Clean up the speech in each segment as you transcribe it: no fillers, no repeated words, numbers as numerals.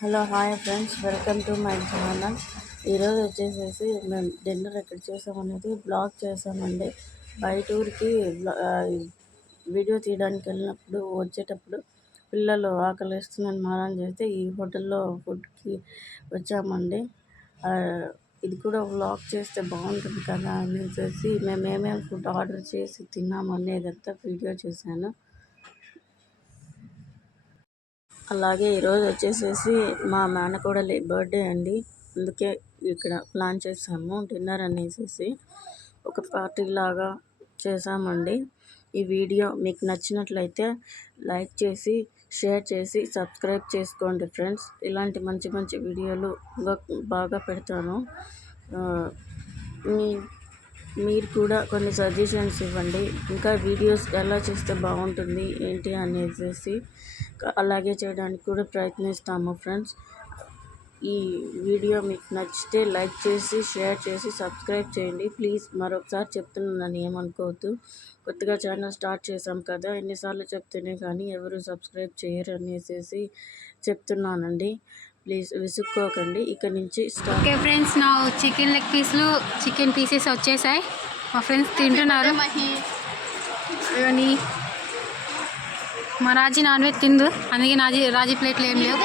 Hello hi friends, welcome to my channel. ఈరోజు వచ్చేసేసి మేము డిన్నర్ ఎక్కడ చేసామనేది బ్లాగ్ చేసామండి. బయట ఊరికి వీడియో తీయడానికి వెళ్ళినప్పుడు వచ్చేటప్పుడు పిల్లలు ఆకలిస్తుందని మారం చేస్తే ఈ హోటల్లో ఫుడ్కి వచ్చామండి. ఇది కూడా వ్లాగ్ చేస్తే బాగుంటుంది కదా అనేసి మేము ఏమేమి ఫుడ్ ఆర్డర్ చేసి తిన్నామనేదంతా వీడియో చేశాను. అలాగే ఈరోజు వచ్చేసేసి మా మేనకోడలి బర్త్డే అండి. అందుకే ఇక్కడ ప్లాన్ చేసాము డిన్నర్ అనేసి ఒక పార్టీ లాగా చేసామండి. ఈ వీడియో మీకు నచ్చినట్లయితే లైక్ చేసి షేర్ చేసి సబ్స్క్రైబ్ చేసుకోండి ఫ్రెండ్స్. ఇలాంటి మంచి మంచి వీడియోలు బాగా పెడతాను. మీరు కూడా కొన్ని సజెషన్స్ ఇవ్వండి, ఇంకా వీడియోస్ ఎలా చేస్తే బాగుంటుంది ఏంటి అనేసి అలాగే చేయడానికి కూడా ప్రయత్నిస్తాము ఫ్రెండ్స్. ఈ వీడియో మీకు నచ్చితే లైక్ చేసి షేర్ చేసి సబ్స్క్రైబ్ చేయండి ప్లీజ్. మరొకసారి చెప్తున్నాను, ఏమనుకోవద్దు. కొత్తగా ఛానల్ స్టార్ట్ చేసాం కదా, ఎన్నిసార్లు చెప్తేనే కానీ ఎవరు సబ్స్క్రైబ్ చేయరు అనేసి చెప్తున్నానండి. ప్లీజ్ విసుక్కోకండి. ఇక్కడ నుంచి స్టార్ట్. ఓకే ఫ్రెండ్స్, నా చికెన్ పీసెస్ వచ్చేసాయి. మా ఫ్రెండ్స్ తింటున్నారు. మా రాజీ నాన్ వెజ్ తిందు, అందుకే రాజీ ప్లేట్లు ఏం లేవు,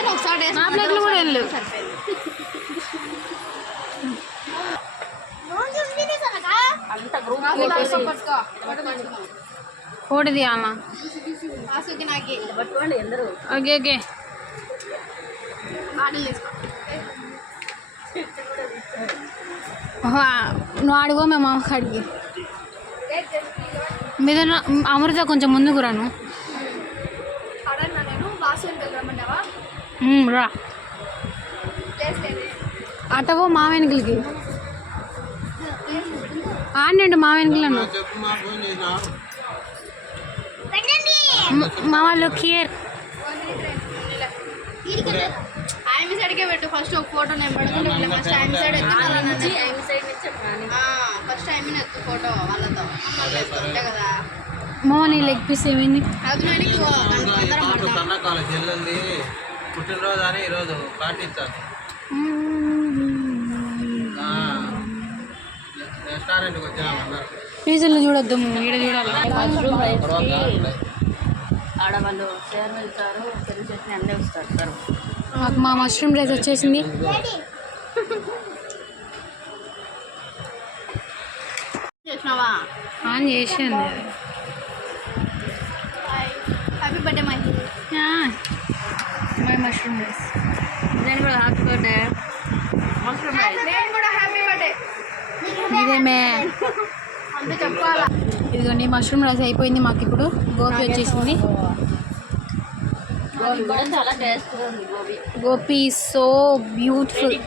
నా ప్లేట్లు కూడా ఏం లేవు. ఓడిది అమ్మ. ఓకే ఓకే, నువ్వు ఆడిగో మేము అమ్మకాడికి మీద అమృత కొంచెం ముందుకు రాను. రా అటవో మా వెనుకలకి ఆడినండి. మా వెనుకలను మా వాళ్ళు క్లియర్. ఆమె సైడ్కే పెట్టు ఫస్ట్. ఒక ఫోటో నేను పడుకుంటే ఫస్ట్ ఆమె సైడ్ ఫస్ట్ ఆమె ఎత్తు ఫోటో వాళ్ళతో ఉంటాయి కదా. మోని లెగ్ పీస్ ఏమైంది? పుట్టినరోజు అని ఈరోజు పార్టీ ఇచ్చాను. రెస్టారెంట్కి వచ్చామన్నారు. పీజులు చూడొద్దు, ఈడ చూడాలి. ఆడవాళ్ళు షేర్ వెళ్తారు, పెళ్లి చట్నీ అన్నీ వస్తారు సార్. మాకు మా మష్రూమ్ రైస్ వచ్చేసింది. ఆన్ చేసింది. Happy birthday my mushroom rice. నేను కూడా హ్యాపీ బర్త్డే. మష్రూమ్ రైస్ నేను కూడా హ్యాపీ బర్త్డే. ఇదేమే అంతే చెప్పాలా. ఇదిగోండి మష్రూమ్ రైస్ అయిపోయింది. మాకు ఇప్పుడు గోపి వచ్చేసింది. చాలా టేస్ట్గా ఉంది గోపి సో బ్యూటిఫుల్.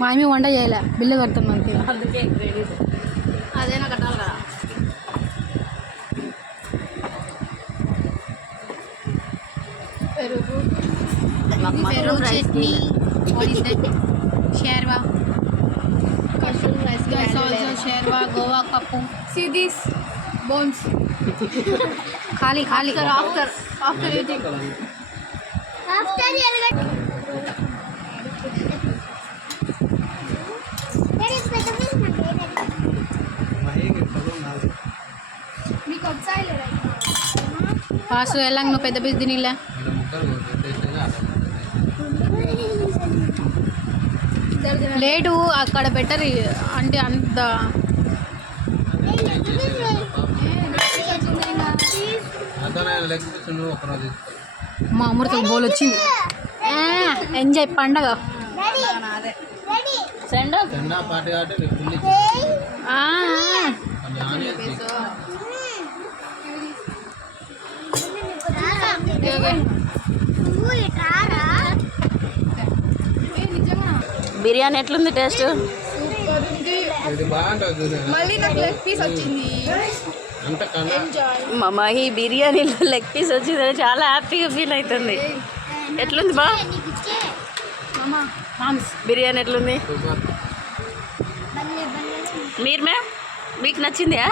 మా అమ్మ వంట చేయలే, బిల్లు కడతాం మనకి, అందుకే అదేనా కట్టాలి కదా. పెరుగు చట్నీ, షేర్వా, షేర్వా, గోవా పప్పు, సిదీస్ బోన్స్ ఖాళీ ఖాళీ. ఆఫ్టర్ ఈటింగ్ మీకు వచ్చాయి పాసు వెళ్ళాక నువ్వు పెద్ద పీస్ తినిలే. లేటు అక్కడ బెటర్ అంటే అంత. మా అమృతం బోల్ వచ్చింది. ఎంజాయ్ పండగ. బిర్యానీ ఎట్లుంది టేస్ట్? మళ్ళీ నాకు లెగ్ పీస్ వచ్చింది. మా మహి బిర్యానీలో లెగ్ పీస్ వచ్చిందని చాలా హ్యాపీగా ఫీల్ అవుతుంది. ఎట్లుంది బా బిర్యానీ? ఎట్లుంది మీకు నచ్చిందా?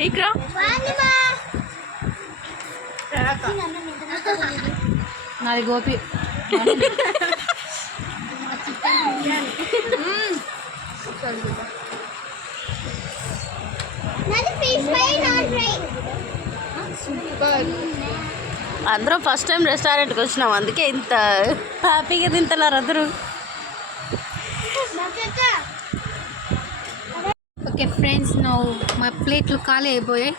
నీకు నాది గోపి. అందరం ఫస్ట్ టైం రెస్టారెంట్కి వచ్చినాం, అందుకే ఇంత హ్యాపీగా తింటున్నారు అందరూ. ఓకే ఫ్రెండ్స్, మా ప్లేట్లు ఖాళీ అయిపోయాయి.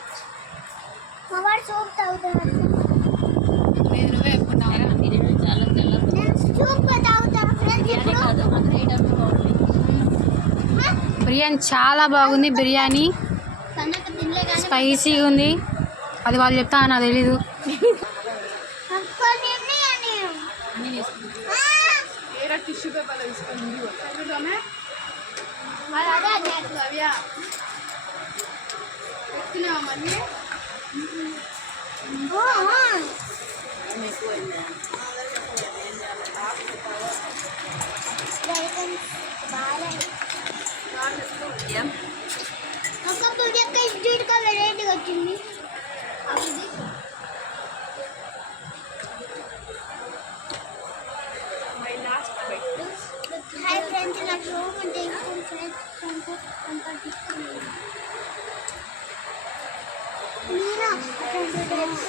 బిర్యానీ చాలా బాగుంది. బిర్యానీ స్పైసీగా ఉంది. అది వాళ్ళు చెప్తా నాకు తెలీదు. టిష్యూ పేపర్ తీసుకొని మళ్ళీ వెరైటీగా వచ్చింది. హాయ్ ఫ్రెండ్స్, నాకు ఫ్రెండ్స్